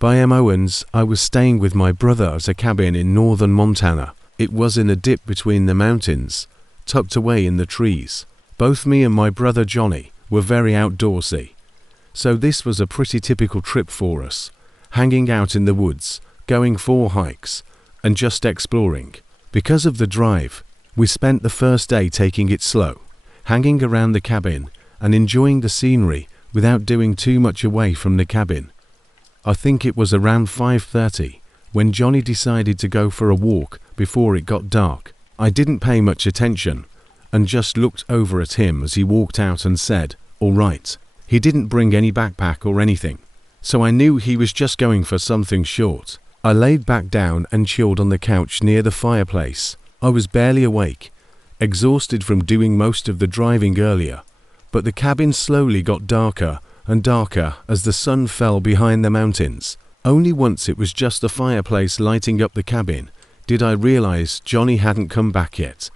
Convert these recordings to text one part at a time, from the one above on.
By Owens, I was staying with my brother at a cabin in northern Montana. It was in a dip between the mountains, tucked away in the trees. Both me and my brother Johnny were very outdoorsy, so this was a pretty typical trip for us, hanging out in the woods, going for hikes, and just exploring. Because of the drive, we spent the first day taking it slow, hanging around the cabin and enjoying the scenery without doing too much away from the cabin. I think it was around 5:30 when Johnny decided to go for a walk before it got dark. I didn't pay much attention and just looked over at him as he walked out and said, "All right." He didn't bring any backpack or anything, so I knew he was just going for something short. I laid back down and chilled on the couch near the fireplace. I was barely awake, exhausted from doing most of the driving earlier, but the cabin slowly got darker and darker as the sun fell behind the mountains. Only once it was just the fireplace lighting up the cabin did I realize Johnny hadn't come back yet.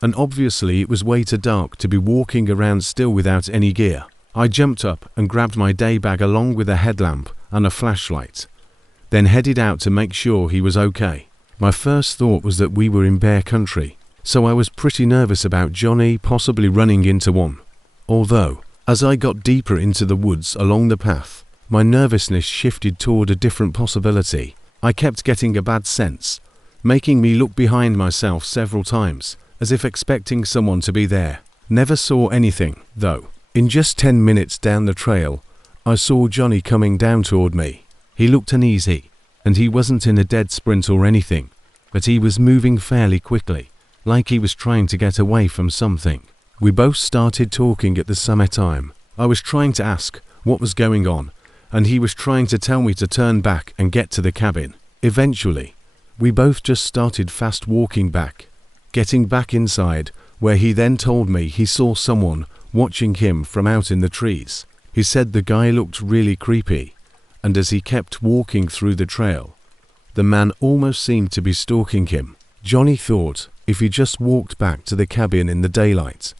And obviously it was way too dark to be walking around still without any gear. I jumped up and grabbed my day bag along with a headlamp and a flashlight, then headed out to make sure he was okay. My first thought was that we were in bear country, so I was pretty nervous about Johnny possibly running into one. Although, as I got deeper into the woods along the path, my nervousness shifted toward a different possibility. I kept getting a bad sense, making me look behind myself several times, as if expecting someone to be there. Never saw anything, though. In just 10 minutes down the trail, I saw Johnny coming down toward me. He looked uneasy, and he wasn't in a dead sprint or anything, but he was moving fairly quickly, like he was trying to get away from something. We both started talking at the same time. I was trying to ask what was going on, and he was trying to tell me to turn back and get to the cabin. Eventually, we both just started fast walking back, getting back inside, where he then told me he saw someone watching him from out in the trees. He said the guy looked really creepy, and as he kept walking through the trail, the man almost seemed to be stalking him. Johnny thought if he just walked back to the cabin in the daylight,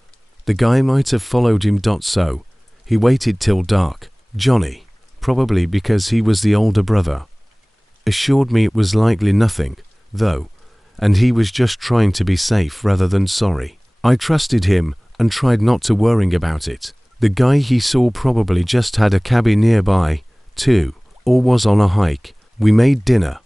the guy might have followed him. So he waited till dark. Johnny, probably because he was the older brother, assured me it was likely nothing, though, and he was just trying to be safe rather than sorry. I trusted him and tried not to worry about it. The guy he saw probably just had a cabin nearby, too, or was on a hike. We made dinner,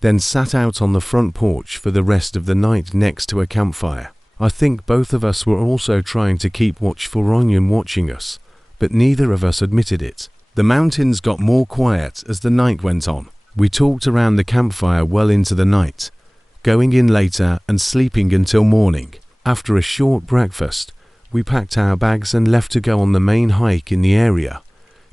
then sat out on the front porch for the rest of the night next to a campfire. I think both of us were also trying to keep watch for Onion watching us, but neither of us admitted it. The mountains got more quiet as the night went on. We talked around the campfire well into the night, going in later and sleeping until morning. After a short breakfast, we packed our bags and left to go on the main hike in the area,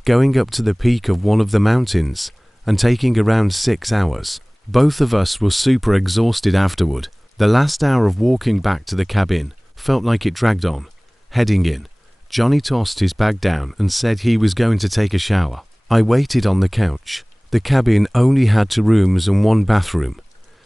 going up to the peak of one of the mountains and taking around 6 hours. Both of us were super exhausted afterward. The last hour of walking back to the cabin felt like it dragged on. Heading in, Johnny tossed his bag down and said he was going to take a shower. I waited on the couch. The cabin only had 2 rooms and 1 bathroom,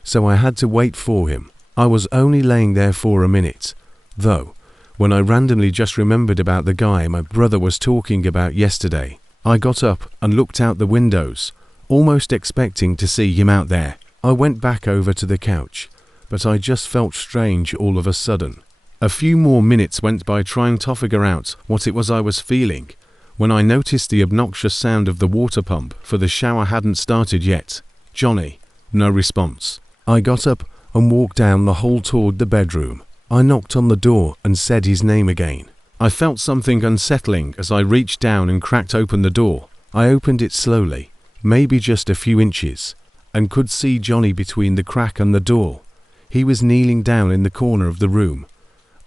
so I had to wait for him. I was only laying there for a minute, though, when I randomly just remembered about the guy my brother was talking about yesterday. I got up and looked out the windows, almost expecting to see him out there. I went back over to the couch, but I just felt strange all of a sudden. A few more minutes went by trying to figure out what it was I was feeling, when I noticed the obnoxious sound of the water pump for the shower hadn't started yet. Johnny, no response. I got up and walked down the hall toward the bedroom. I knocked on the door and said his name again. I felt something unsettling as I reached down and cracked open the door. I opened it slowly, maybe just a few inches, and could see Johnny between the crack and the door. He was kneeling down in the corner of the room,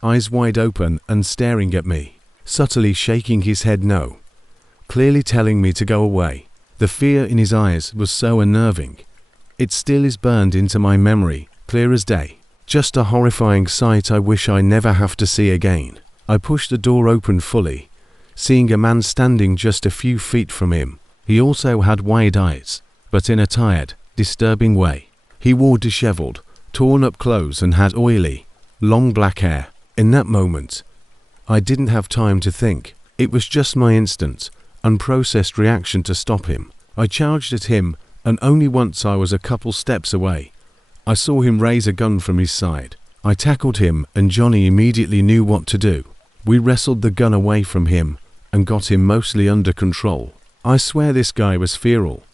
eyes wide open and staring at me, subtly shaking his head no, clearly telling me to go away. The fear in his eyes was so unnerving. It still is burned into my memory, clear as day. Just a horrifying sight I wish I never have to see again. I pushed the door open fully, seeing a man standing just a few feet from him. He also had wide eyes, but in a tired, disturbing way. He wore disheveled, torn up clothes and had oily, long black hair. In that moment, I didn't have time to think. It was just my instant, unprocessed reaction to stop him. I charged at him and only once I was a couple steps away, I saw him raise a gun from his side. I tackled him and Johnny immediately knew what to do. We wrestled the gun away from him and got him mostly under control. I swear this guy was feral,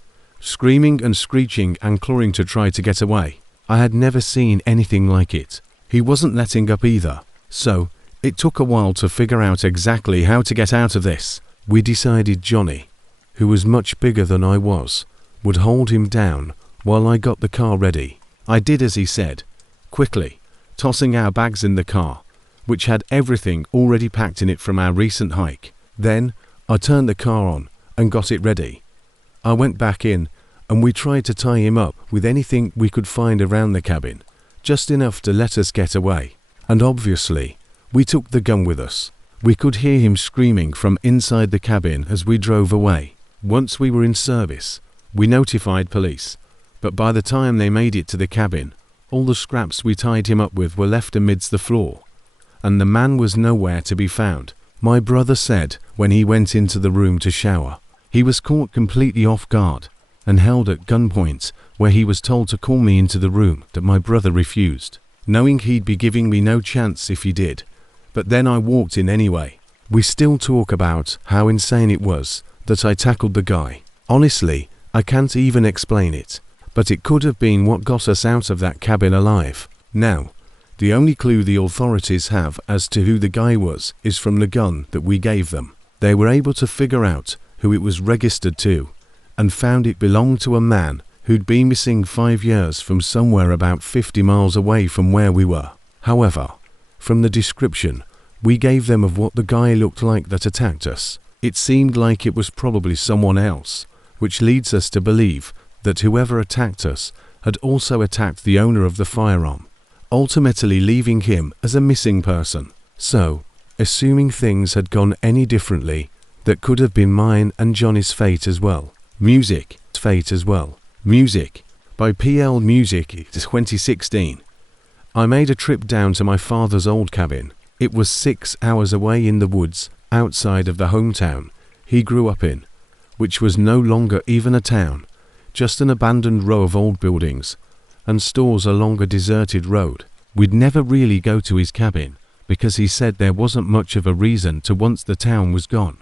screaming and screeching and clawing to try to get away. I had never seen anything like it. He wasn't letting up either, so it took a while to figure out exactly how to get out of this. We decided Johnny, who was much bigger than I was, would hold him down while I got the car ready. I did as he said, quickly, tossing our bags in the car, which had everything already packed in it from our recent hike. Then I turned the car on and got it ready. I went back in and we tried to tie him up with anything we could find around the cabin, just enough to let us get away. And obviously, we took the gun with us. We could hear him screaming from inside the cabin as we drove away. Once we were in service, we notified police, but by the time they made it to the cabin, all the scraps we tied him up with were left amidst the floor, and the man was nowhere to be found. My brother said when he went into the room to shower, he was caught completely off guard and held at gunpoint, where he was told to call me into the room, that my brother refused, knowing he'd be giving me no chance if he did. But then I walked in anyway. We still talk about how insane it was that I tackled the guy. Honestly, I can't even explain it, but it could have been what got us out of that cabin alive. Now, the only clue the authorities have as to who the guy was is from the gun that we gave them. They were able to figure out who it was registered to, and found it belonged to a man who'd been missing 5 years from somewhere about 50 miles away from where we were. However, from the description we gave them of what the guy looked like that attacked us, it seemed like it was probably someone else, which leads us to believe that whoever attacked us had also attacked the owner of the firearm, ultimately leaving him as a missing person. So, assuming things had gone any differently, that could have been mine and Johnny's fate as well. Music by PL Music 2016. I made a trip down to my father's old cabin. It was 6 hours away in the woods outside of the hometown he grew up in, which was no longer even a town, just an abandoned row of old buildings and stores along a deserted road. We'd never really go to his cabin because he said there wasn't much of a reason to once the town was gone.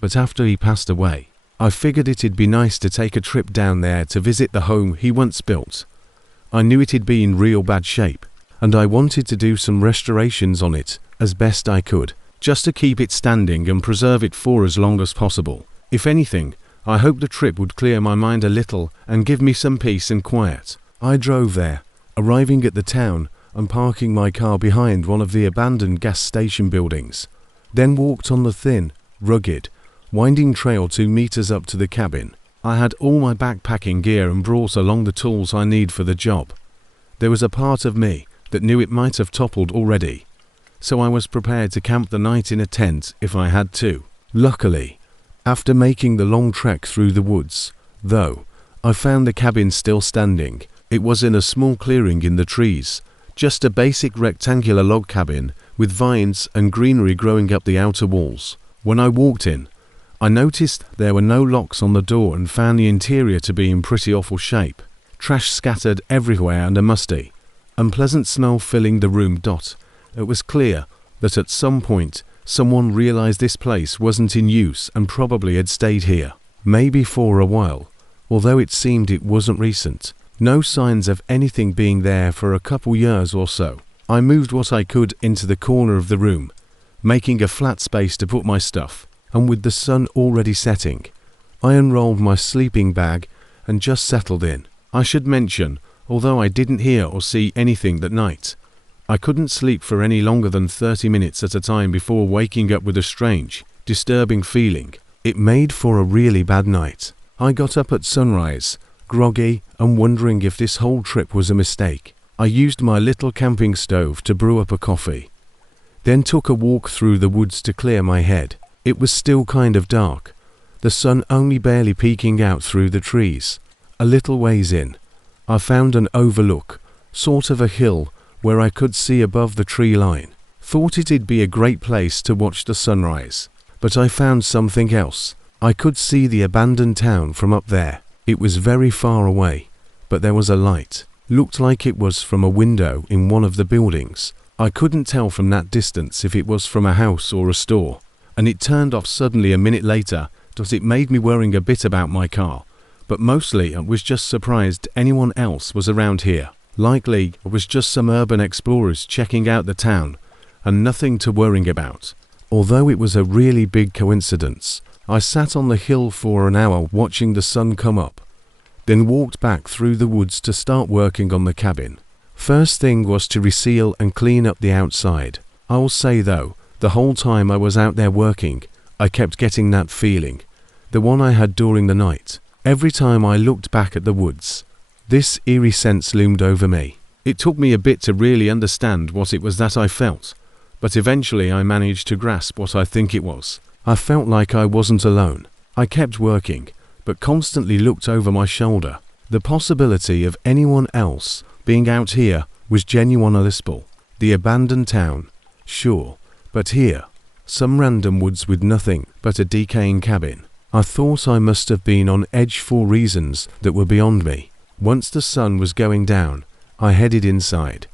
But after he passed away, I figured it'd be nice to take a trip down there to visit the home he once built. I knew it'd be in real bad shape, and I wanted to do some restorations on it as best I could, just to keep it standing and preserve it for as long as possible. If anything, I hoped the trip would clear my mind a little and give me some peace and quiet. I drove there, arriving at the town and parking my car behind one of the abandoned gas station buildings, then walked on the thin, rugged, winding trail 2 meters up to the cabin. I had all my backpacking gear and brought along the tools I need for the job. There was a part of me that knew it might have toppled already, so I was prepared to camp the night in a tent if I had to. Luckily, after making the long trek through the woods, though, I found the cabin still standing. It was in a small clearing in the trees, just a basic rectangular log cabin with vines and greenery growing up the outer walls. When I walked in, I noticed there were no locks on the door and found the interior to be in pretty awful shape. Trash scattered everywhere and a musty, unpleasant smell filling the room. It was clear that at some point someone realized this place wasn't in use and probably had stayed here, maybe for a while, although it seemed it wasn't recent. No signs of anything being there for a couple years or so. I moved what I could into the corner of the room, making a flat space to put my stuff, and with the sun already setting, I unrolled my sleeping bag and just settled in. I should mention, although I didn't hear or see anything that night, I couldn't sleep for any longer than 30 minutes at a time before waking up with a strange, disturbing feeling. It made for a really bad night. I got up at sunrise, groggy and wondering if this whole trip was a mistake. I used my little camping stove to brew up a coffee, then took a walk through the woods to clear my head. It was still kind of dark, the sun only barely peeking out through the trees. A little ways in, I found an overlook, sort of a hill, where I could see above the tree line. Thought it'd be a great place to watch the sunrise, but I found something else. I could see the abandoned town from up there. It was very far away, but there was a light. Looked like it was from a window in one of the buildings. I couldn't tell from that distance if it was from a house or a store. And it turned off suddenly a minute later, thus it made me worrying a bit about my car. But mostly I was just surprised anyone else was around here. Likely it was just some urban explorers checking out the town, and nothing to worrying about. Although it was a really big coincidence, I sat on the hill for an hour watching the sun come up, then walked back through the woods to start working on the cabin. First thing was to reseal and clean up the outside. I'll say though, the whole time I was out there working, I kept getting that feeling, the one I had during the night. Every time I looked back at the woods, this eerie sense loomed over me. It took me a bit to really understand what it was that I felt, but eventually I managed to grasp what I think it was. I felt like I wasn't alone. I kept working, but constantly looked over my shoulder. The possibility of anyone else being out here was genuinely unlispable. The abandoned town, sure, but here, some random woods with nothing but a decaying cabin. I thought I must have been on edge for reasons that were beyond me. Once the sun was going down, I headed inside,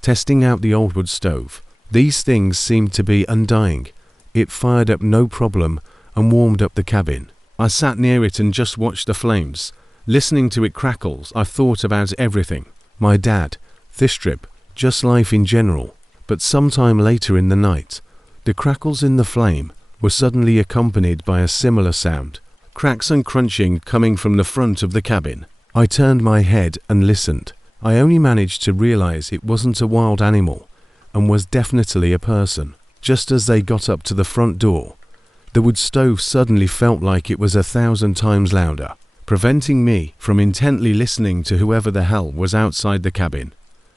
testing out the old wood stove. These things seemed to be undying. It fired up no problem and warmed up the cabin. I sat near it and just watched the flames. Listening to it crackles, I thought about everything. My dad, this trip, just life in general. But sometime later in the night, the crackles in the flame were suddenly accompanied by a similar sound. Cracks and crunching coming from the front of the cabin. I turned my head and listened. I only managed to realize it wasn't a wild animal and was definitely a person. Just as they got up to the front door, the wood stove suddenly felt like it was 1,000 times louder, preventing me from intently listening to whoever the hell was outside the cabin.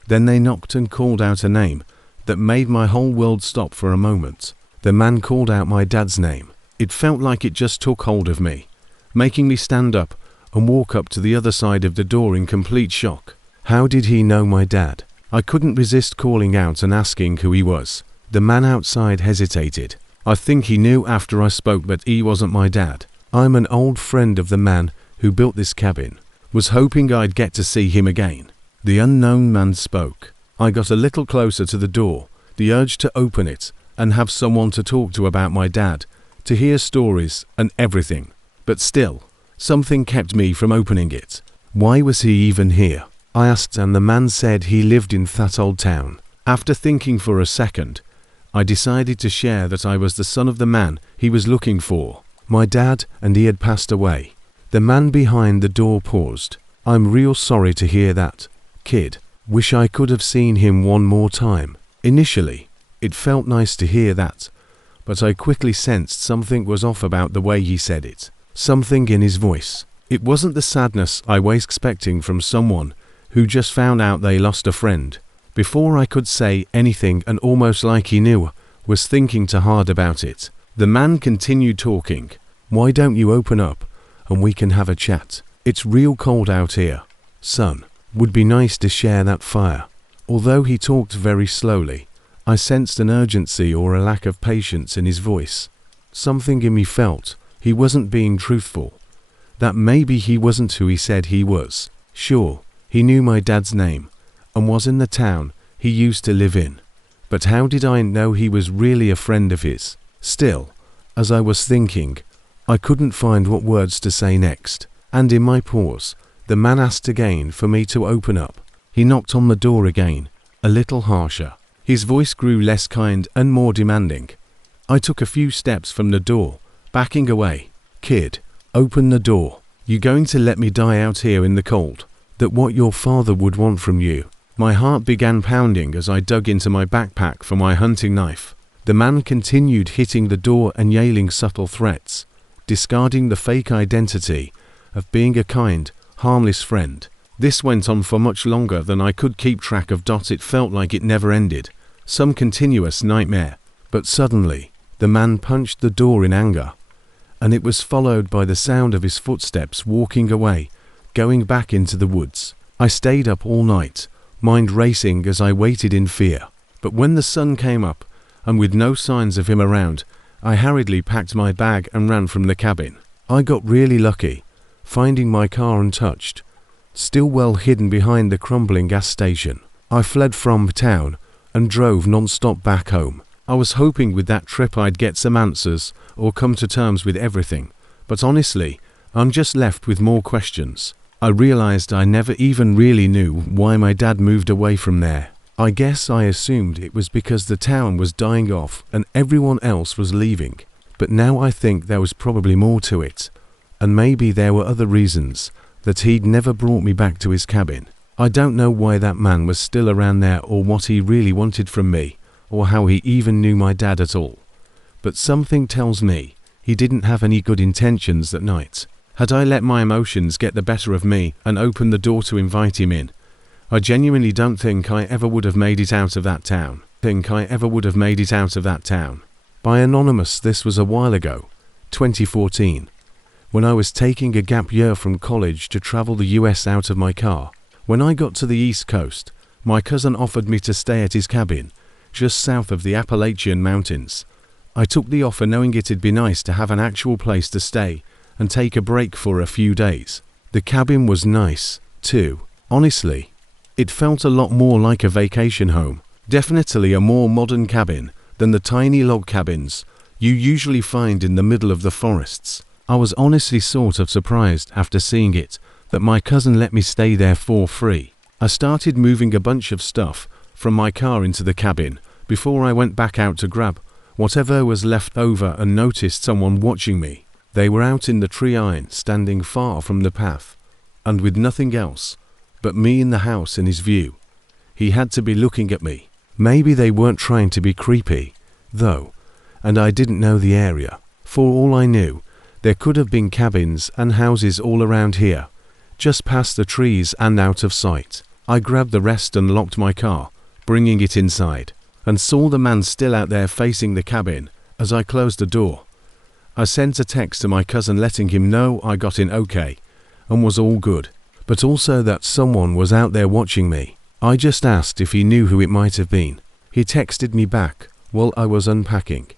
Then they knocked and called out a name that made my whole world stop for a moment. The man called out my dad's name. It felt like it just took hold of me, making me stand up and walk up to the other side of the door in complete shock. How did he know my dad? I couldn't resist calling out and asking who he was. The man outside hesitated. I think he knew after I spoke that he wasn't my dad. I'm an old friend of the man who built this cabin. Was hoping I'd get to see him again. The unknown man spoke. I got a little closer to the door, the urge to open it and have someone to talk to about my dad, to hear stories and everything. But still, something kept me from opening it. Why was he even here? I asked, and the man said he lived in that old town. After thinking for a second, I decided to share that I was the son of the man he was looking for. My dad, and he had passed away. The man behind the door paused. I'm real sorry to hear that, kid. Wish I could have seen him one more time. Initially, it felt nice to hear that, but I quickly sensed something was off about the way he said it. Something in his voice. It wasn't the sadness I was expecting from someone who just found out they lost a friend. Before I could say anything, and almost like he knew, was thinking too hard about it, the man continued talking. Why don't you open up and we can have a chat? It's real cold out here, son. Would be nice to share that fire. Although he talked very slowly, I sensed an urgency or a lack of patience in his voice. Something in me felt he wasn't being truthful. That maybe he wasn't who he said he was. Sure, he knew my dad's name and was in the town he used to live in. But how did I know he was really a friend of his? Still, as I was thinking, I couldn't find what words to say next. And in my pause, the man asked again for me to open up. He knocked on the door again, a little harsher. His voice grew less kind and more demanding. I took a few steps from the door, backing away. Kid, open the door. You going to let me die out here in the cold? That what your father would want from you? My heart began pounding as I dug into my backpack for my hunting knife. The man continued hitting the door and yelling subtle threats, discarding the fake identity of being a kind, harmless friend. This went on for much longer than I could keep track of. It felt like it never ended, some continuous nightmare. But suddenly, the man punched the door in anger, and it was followed by the sound of his footsteps walking away, going back into the woods. I stayed up all night, mind racing as I waited in fear. But when the sun came up, and with no signs of him around, I hurriedly packed my bag and ran from the cabin. I got really lucky. finding my car untouched, still well hidden behind the crumbling gas station. I fled from town and drove non-stop back home. I was hoping with that trip I'd get some answers or come to terms with everything, but honestly, I'm just left with more questions. I realized I never even really knew why my dad moved away from there. I guess I assumed it was because the town was dying off and everyone else was leaving. But now I think there was probably more to it. And maybe there were other reasons that he'd never brought me back to his cabin. I don't know why that man was still around there or what he really wanted from me, or how he even knew my dad at all. But something tells me he didn't have any good intentions that night. Had I let my emotions get the better of me and opened the door to invite him in, I genuinely don't think I ever would have made it out of that town. By Anonymous. This was a while ago, 2014, when I was taking a gap year from college to travel the US out of my car. When I got to the East Coast, my cousin offered me to stay at his cabin, just south of the Appalachian Mountains. I took the offer knowing it'd be nice to have an actual place to stay and take a break for a few days. The cabin was nice, too. Honestly, it felt a lot more like a vacation home. Definitely a more modern cabin than the tiny log cabins you usually find in the middle of the forests. I was honestly sort of surprised after seeing it that my cousin let me stay there for free. I started moving a bunch of stuff from my car into the cabin before I went back out to grab whatever was left over and noticed someone watching me. They were out in the treeline, standing far from the path, and with nothing else but me in the house in his view. He had to be looking at me. Maybe they weren't trying to be creepy, though, and I didn't know the area. For all I knew, there could have been cabins and houses all around here, just past the trees and out of sight. I grabbed the rest and locked my car, bringing it inside, and saw the man still out there facing the cabin. As I closed the door, I sent a text to my cousin letting him know I got in okay and was all good, but also that someone was out there watching me. I just asked if he knew who it might have been. He texted me back while I was unpacking,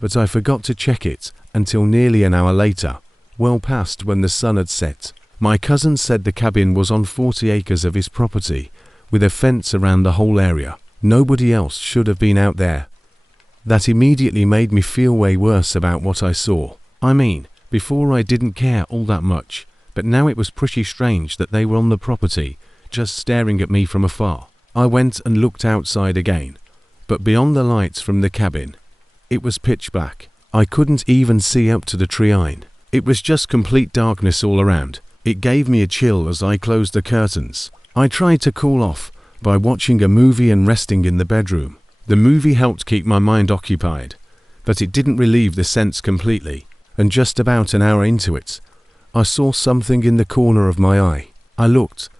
but I forgot to check it until nearly an hour later, well past when the sun had set. My cousin said the cabin was on 40 acres of his property, with a fence around the whole area. Nobody else should have been out there. That immediately made me feel way worse about what I saw. I mean, before I didn't care all that much, but now it was pretty strange that they were on the property, just staring at me from afar. I went and looked outside again, but beyond the lights from the cabin, it was pitch black. I couldn't even see up to the treeline. It was just complete darkness all around. It gave me a chill as I closed the curtains. I tried to cool off by watching a movie and resting in the bedroom. The movie helped keep my mind occupied, but it didn't relieve the sense completely, and just about an hour into it, I saw something in the corner of my eye. I looked,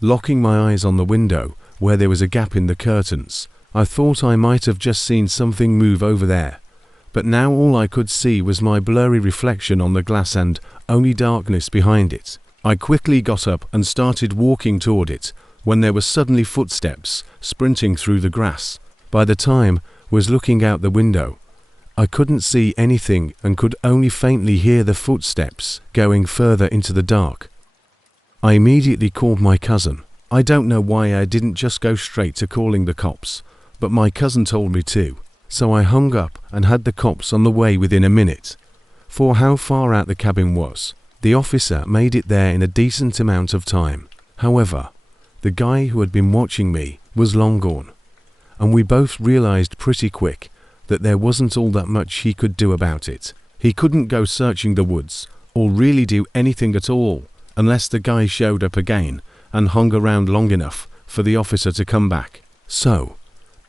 locking my eyes on the window where there was a gap in the curtains. I thought I might have just seen something move over there, but now all I could see was my blurry reflection on the glass and only darkness behind it. I quickly got up and started walking toward it when there were suddenly footsteps sprinting through the grass. By the time I was looking out the window, I couldn't see anything and could only faintly hear the footsteps going further into the dark. I immediately called my cousin. I don't know why I didn't just go straight to calling the cops, but my cousin told me to, so I hung up and had the cops on the way within a minute. For how far out the cabin was, the officer made it there in a decent amount of time. However, the guy who had been watching me was long gone, and we both realized pretty quick that there wasn't all that much he could do about it. He couldn't go searching the woods or really do anything at all unless the guy showed up again and hung around long enough for the officer to come back. So,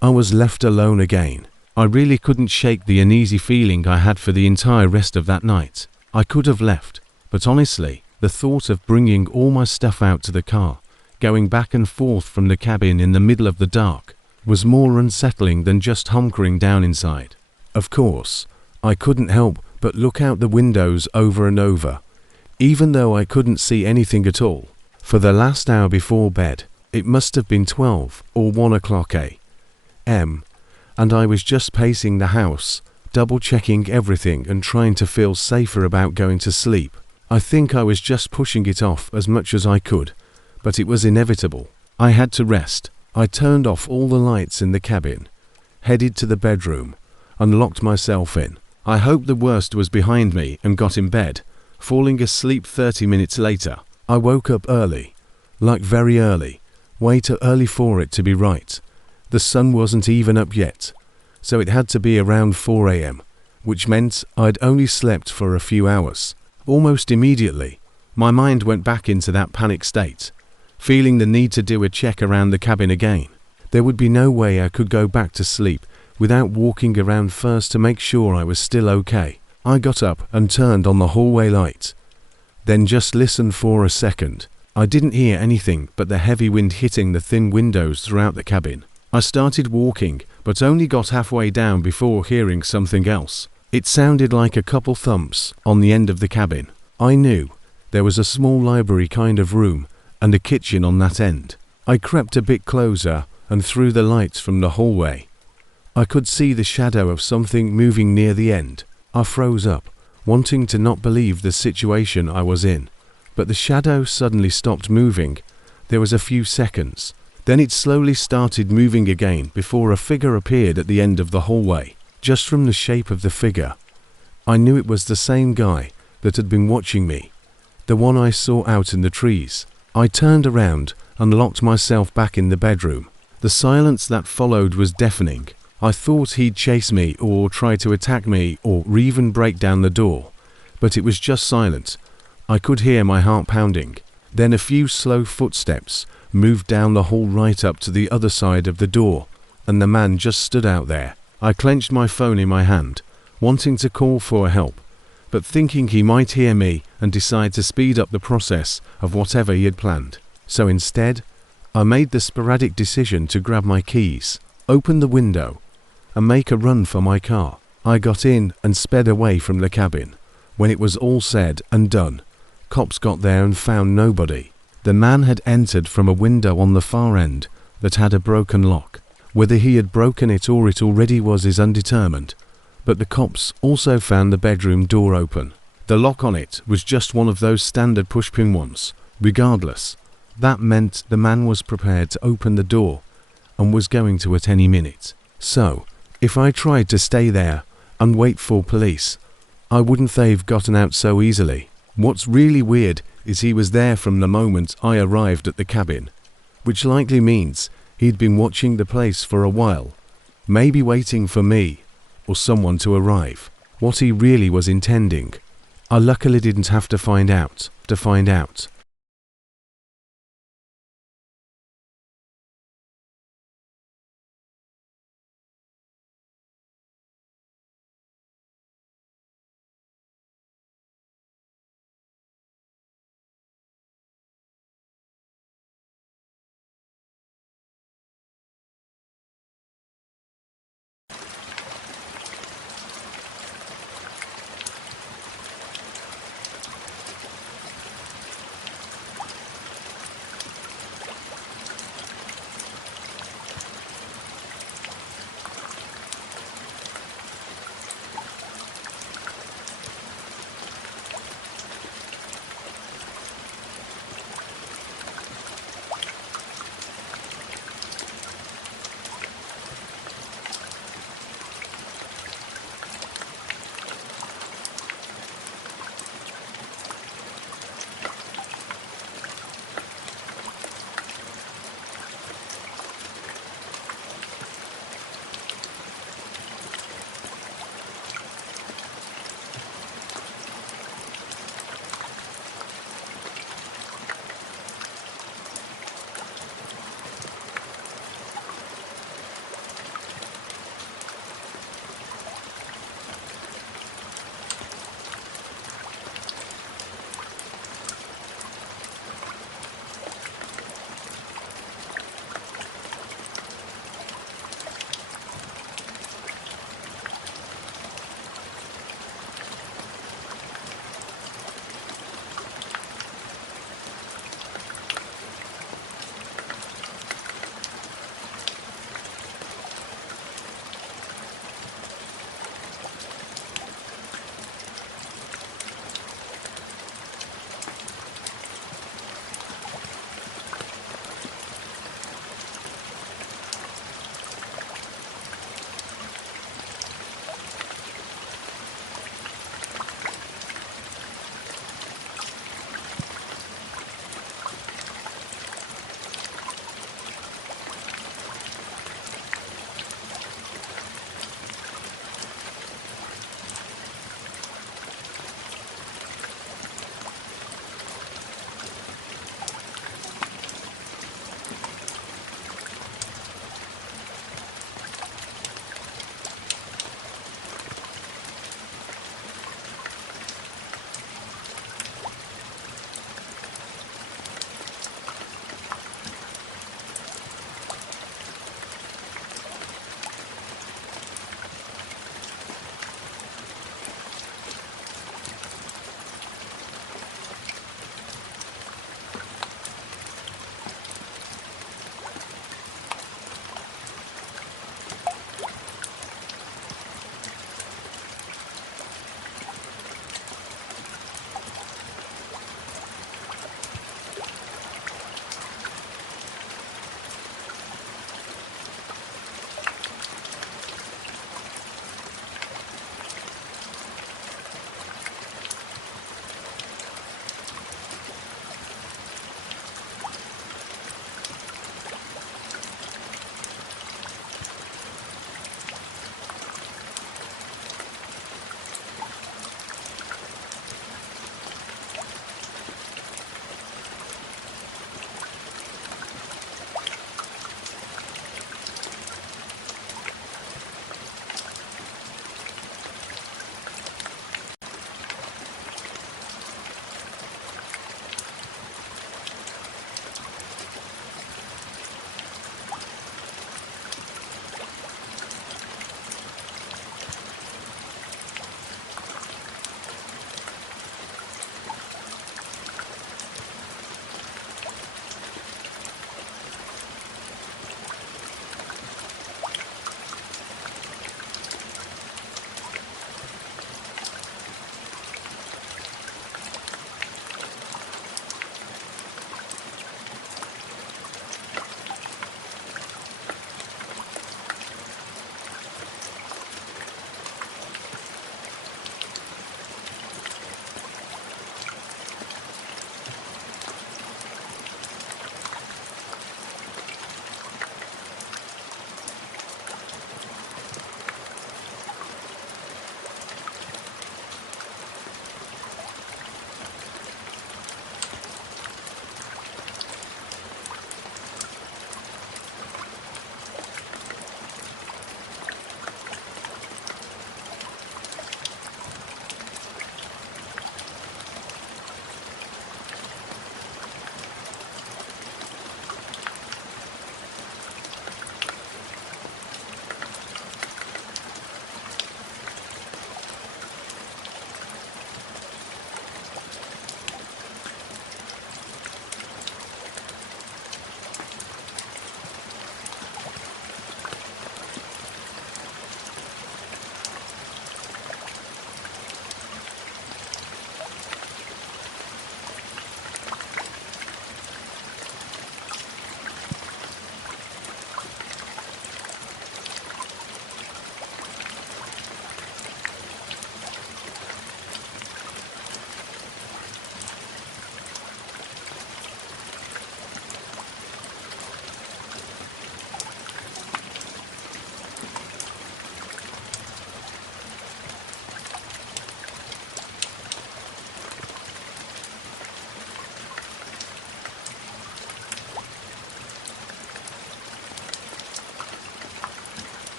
I was left alone again. I really couldn't shake the uneasy feeling I had for the entire rest of that night. I could have left, but honestly, the thought of bringing all my stuff out to the car, going back and forth from the cabin in the middle of the dark, was more unsettling than just hunkering down inside. Of course, I couldn't help but look out the windows over and over, even though I couldn't see anything at all. For the last hour before bed, it must have been 12 or 1 o'clock a.m., and I was just pacing the house, double-checking everything and trying to feel safer about going to sleep. I think I was just pushing it off as much as I could, but it was inevitable. I had to rest. I turned off all the lights in the cabin, headed to the bedroom, and locked myself in. I hoped the worst was behind me and got in bed, falling asleep 30 minutes later. I woke up early, like very early, way too early for it to be right. The sun wasn't even up yet, so it had to be around 4 a.m., which meant I'd only slept for a few hours. Almost immediately, my mind went back into that panic state, feeling the need to do a check around the cabin again. There would be no way I could go back to sleep without walking around first to make sure I was still okay. I got up and turned on the hallway light, then just listened for a second. I didn't hear anything but the heavy wind hitting the thin windows throughout the cabin. I started walking, but only got halfway down before hearing something else. It sounded like a couple thumps on the end of the cabin. I knew there was a small library kind of room and a kitchen on that end. I crept a bit closer and through the lights from the hallway. I could see the shadow of something moving near the end. I froze up, wanting to not believe the situation I was in. But the shadow suddenly stopped moving. There was a few seconds. Then it slowly started moving again before a figure appeared at the end of the hallway. Just from the shape of the figure, I knew it was the same guy that had been watching me, the one I saw out in the trees. I turned around and locked myself back in the bedroom. The silence that followed was deafening. I thought he'd chase me or try to attack me or even break down the door, but it was just silent. I could hear my heart pounding. Then a few slow footsteps moved down the hall right up to the other side of the door, and the man just stood out there. I clenched my phone in my hand, wanting to call for help, but thinking he might hear me and decide to speed up the process of whatever he had planned. So instead, I made the sporadic decision to grab my keys, open the window, and make a run for my car. I got in and sped away from the cabin. When it was all said and done, cops got there and found nobody. The man had entered from a window on the far end that had a broken lock. Whether he had broken it or it already was is undetermined, but the cops also found the bedroom door open. The lock on it was just one of those standard push-pin ones. Regardless, that meant the man was prepared to open the door and was going to at any minute. So, if I tried to stay there and wait for police, I wouldn't they've gotten out so easily. What's really weird is he was there from the moment I arrived at the cabin, which likely means he'd been watching the place for a while, maybe waiting for me or someone to arrive. What he really was intending, I luckily didn't have to find out.